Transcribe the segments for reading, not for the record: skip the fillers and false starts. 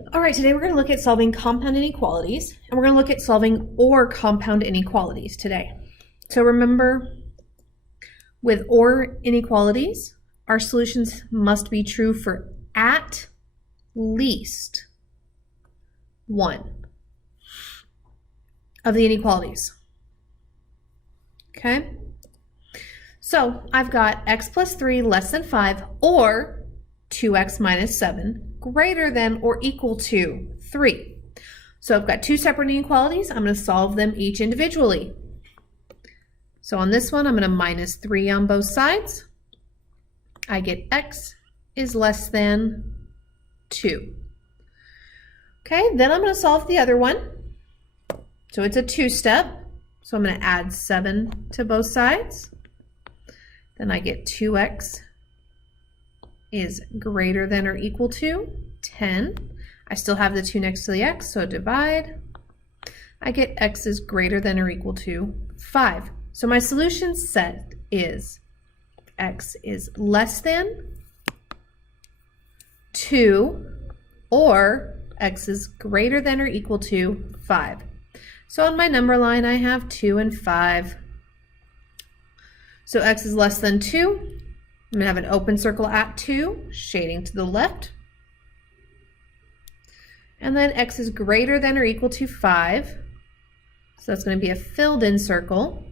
All right, today we're going to look at solving compound inequalities, and we're going to look at solving OR compound inequalities today. So remember, with OR inequalities, our solutions must be true for at least one of the inequalities. Okay? So I've got x plus 3 less than 5 or 2x minus 7 greater than or equal to 3. So I've got two separate inequalities. I'm going to solve them each individually. So on this one, I'm going to minus 3 on both sides. I get x is less than 2. Okay, then I'm going to solve the other one. So it's a two-step. So I'm going to add 7 to both sides. Then I get 2x is greater than or equal to 10. I still have the 2 next to the x, so divide. I get x is greater than or equal to 5. So my solution set is x is less than 2 or x is greater than or equal to 5. So on my number line, I have 2 and 5. So x is less than 2. I'm going to have an open circle at 2, shading to the left. And then x is greater than or equal to 5. So that's going to be a filled in circle,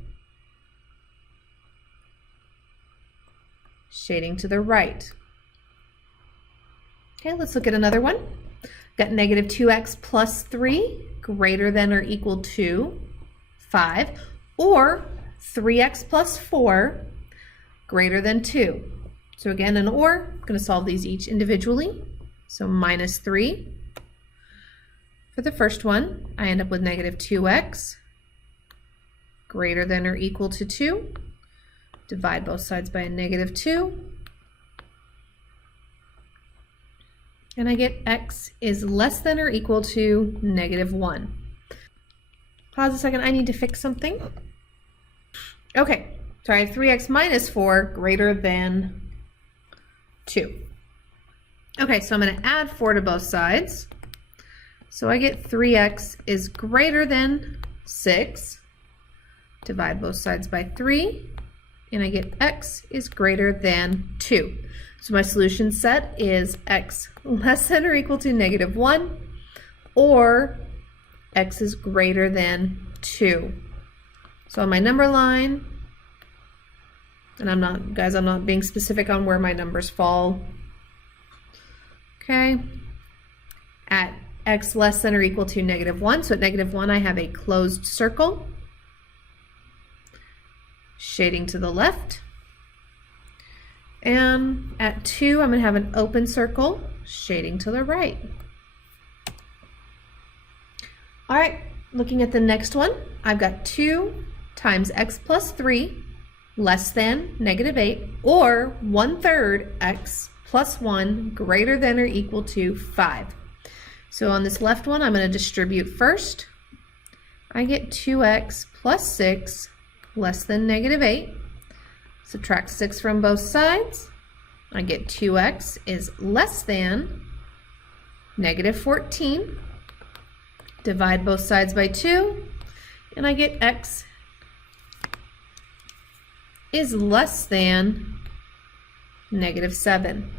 shading to the right. Okay, let's look at another one. Got negative 2x plus 3 greater than or equal to 5, or 3x plus 4 greater than 2. So again, an or, I'm going to solve these each individually. So minus 3. For the first one, I end up with negative 2x greater than or equal to 2. Divide both sides by a negative 2. And I get x is less than or equal to negative 1. Pause a second, I need to fix something. Okay, so I have 3x minus 4 greater than 2. Okay, so I'm going to add 4 to both sides. So I get 3x is greater than 6. Divide both sides by 3. And I get x is greater than 2. So my solution set is x less than or equal to negative 1 or x is greater than 2. So on my number line, and I'm not being specific on where my numbers fall. Okay, at x less than or equal to negative 1. So at negative 1, I have a closed circle, shading to the left. And at 2, I'm going to have an open circle, shading to the right. All right, looking at the next one, I've got 2 times x plus 3 less than negative 8, or 1/3 x plus 1 greater than or equal to 5. So on this left one, I'm going to distribute first. I get 2x plus 6 less than negative 8. Subtract 6 from both sides. I get 2x is less than negative 14. Divide both sides by 2, and I get x is less than negative 7.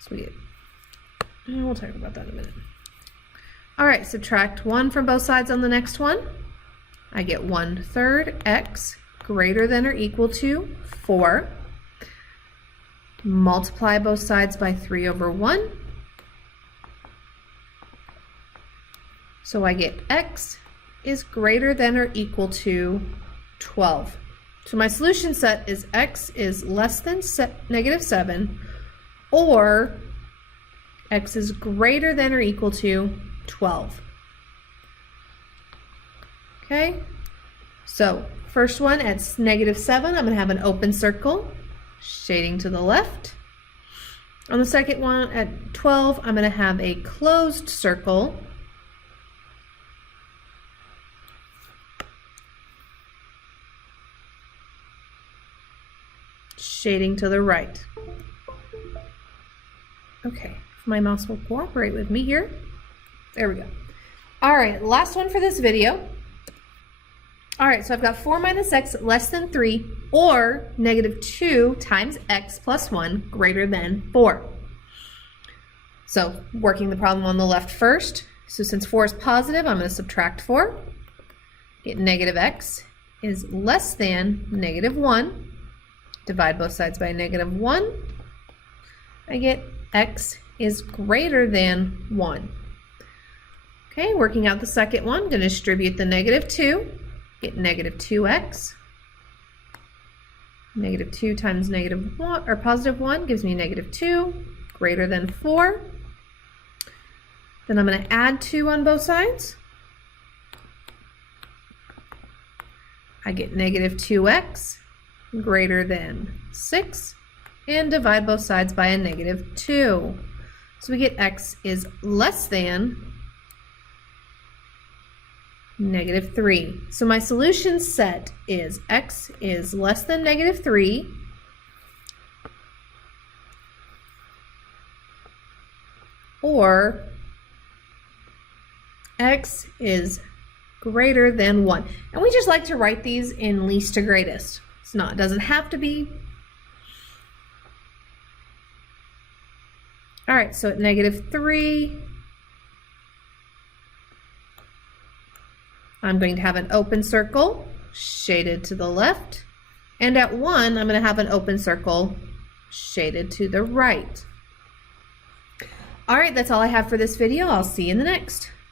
So we'll talk about that in a minute. All right, subtract 1 from both sides on the next one. I get 1/3 x greater than or equal to 4. Multiply both sides by 3 over 1. So I get x is greater than or equal to 12. So my solution set is x is less than negative 7 or x is greater than or equal to 12. Okay, so first one at negative 7, I'm going to have an open circle, shading to the left. On the second one at 12, I'm going to have a closed circle, shading to the right. Okay, if my mouse will cooperate with me here. There we go. All right, last one for this video. All right, so I've got 4 minus x less than 3 or negative 2 times x plus 1 greater than 4. So working the problem on the left first. So since 4 is positive, I'm going to subtract 4. Get negative x is less than negative 1. Divide both sides by negative 1. I get x is greater than 1. Okay, working out the second one, I'm going to distribute the negative 2. Get negative 2x. Negative 2 times negative 1, or positive 1 gives me negative 2, greater than 4. Then I'm going to add 2 on both sides. I get negative 2x greater than 6, and divide both sides by a negative 2. So we get x is less than negative 3. So my solution set is x is less than negative 3, or x is greater than 1. And we just like to write these in least to greatest. It doesn't have to be. All right, so at negative 3, I'm going to have an open circle shaded to the left, and at 1, I'm going to have an open circle shaded to the right. All right, that's all I have for this video. I'll see you in the next.